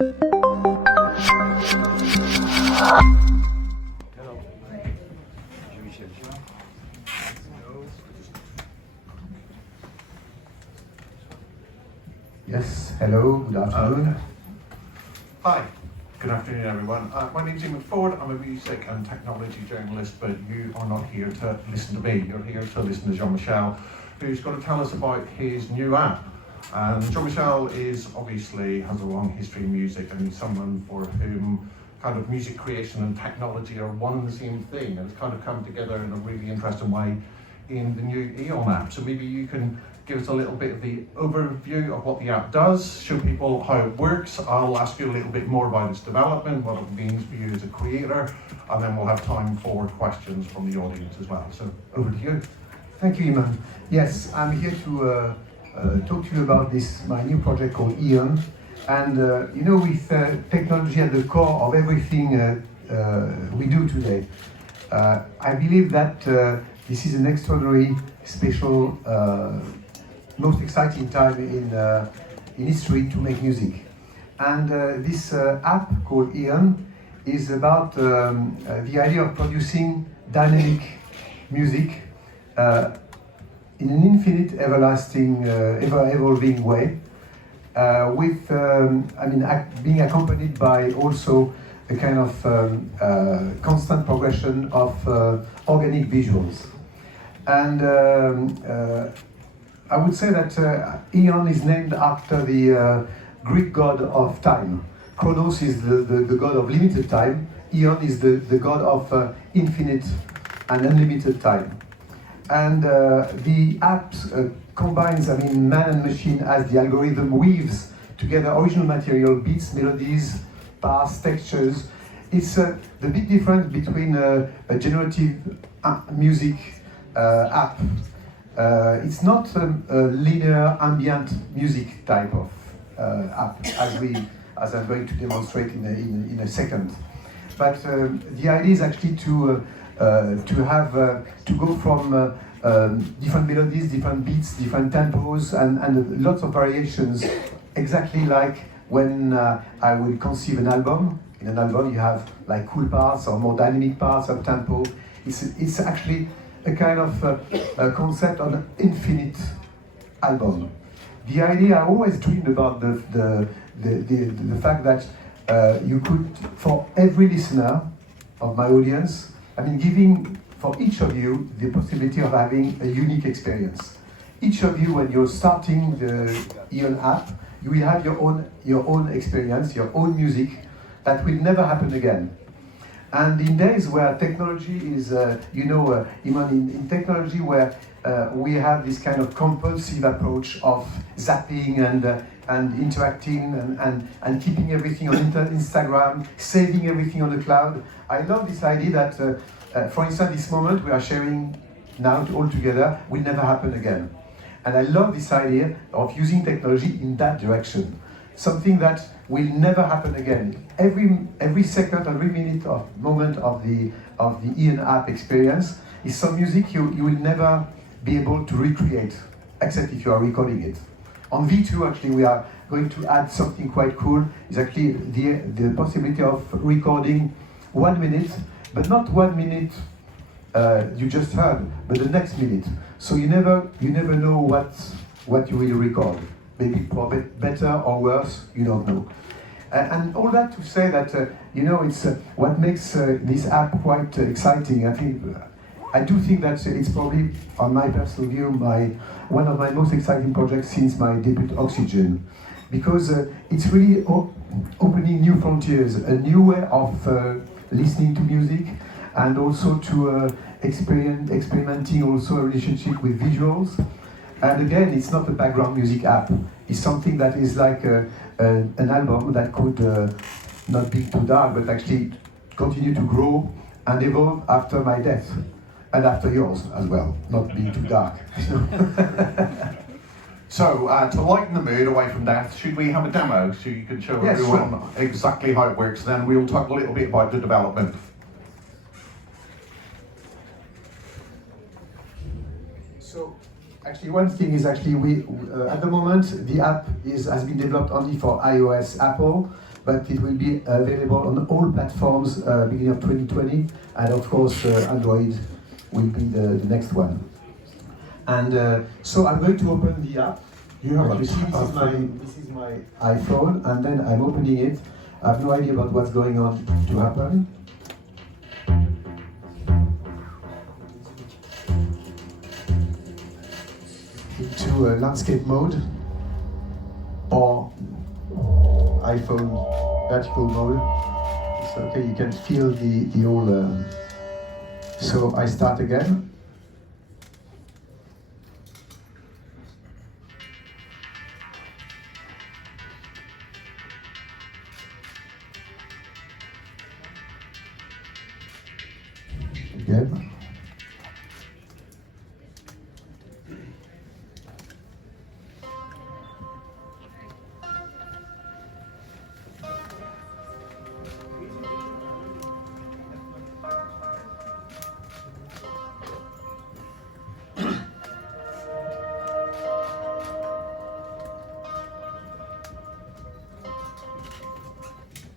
Hello. Je Michel Jarre. Yes, hello, good afternoon. Hi, good afternoon everyone. My name's Eamon Ford, I'm a music and technology journalist, but you are not here to listen to me, you're here to listen to Jean-Michel, who's going to tell us about his new app. And Jean-Michel has a long history in music, and he's someone for whom kind of music creation and technology are one and the same thing, and it's kind of come together in a really interesting way in the new Eon app. So maybe you can give us a little bit of the overview of what the app does, show people how it works. I'll ask you a little bit more about its development, what it means for you as a creator, and then we'll have time for questions from the audience as well. So over to you. Thank you, Iman. Yes, I'm here to talk to you about my new project called Eon. And with technology at the core of everything we do today, I believe that this is an extraordinary, special, most exciting time in history to make music. And this app called Eon is about the idea of producing dynamic music in an infinite, everlasting, ever-evolving way, being accompanied by also a kind of constant progression of organic visuals. And I would say that Eon is named after the Greek god of time. Chronos is the god of limited time. Eon is the god of infinite and unlimited time. And the app combines, man and machine as the algorithm weaves together original material, beats, melodies, parts, textures. It's the big difference between a generative music app. It's not a linear ambient music type of app, as I'm going to demonstrate in a second. But the idea is actually to go from different melodies, different beats, different tempos, and lots of variations, exactly like when I will conceive an album. In an album you have like cool parts or more dynamic parts of tempo. It's actually a kind of a concept of an infinite album. The idea I always dreamed about the fact that you could, for every listener of my audience, giving for each of you the possibility of having a unique experience. Each of you, when you're starting the Eon app, you will have your own experience, your own music that will never happen again. And in days where technology is, in technology where we have this kind of compulsive approach of zapping and interacting and keeping everything on Instagram, saving everything on the cloud, I love this idea that, for instance, this moment we are sharing now all together will never happen again. And I love this idea of using technology in that direction. Something that will never happen again. Every second, every minute of moment of the Eon app experience is some music you will never be able to recreate, except if you are recording it. On V2, actually, we are going to add something quite cool. It's actually the possibility of recording 1 minute, but not 1 minute you just heard, but the next minute. So you never know what you will record. Maybe probably better or worse, you don't know. And all that to say that, it's what makes this app quite exciting. I do think that it's probably, on my personal view, one of my most exciting projects since my debut, Oxygen. Because it's really opening new frontiers, a new way of listening to music, and also to experimenting also a relationship with visuals. And again, it's not a background music app. It's something that is like an album that could not be too dark, but actually continue to grow and evolve after my death. And after yours as well, not being too dark. So, to lighten the mood away from death, should we have a demo so you can show everyone exactly how it works? Then we'll talk a little bit about the development. So, actually, one thing is we at the moment the app has been developed only for iOS, Apple, but it will be available on all platforms beginning of 2020, and of course Android will be the next one. And so I'm going to open the app. You have You see, this is my iPhone, and then I'm opening it. I have no idea about what's going on to happen. Into landscape mode or iPhone vertical mode. So okay, you can feel the whole. So I start again. Again.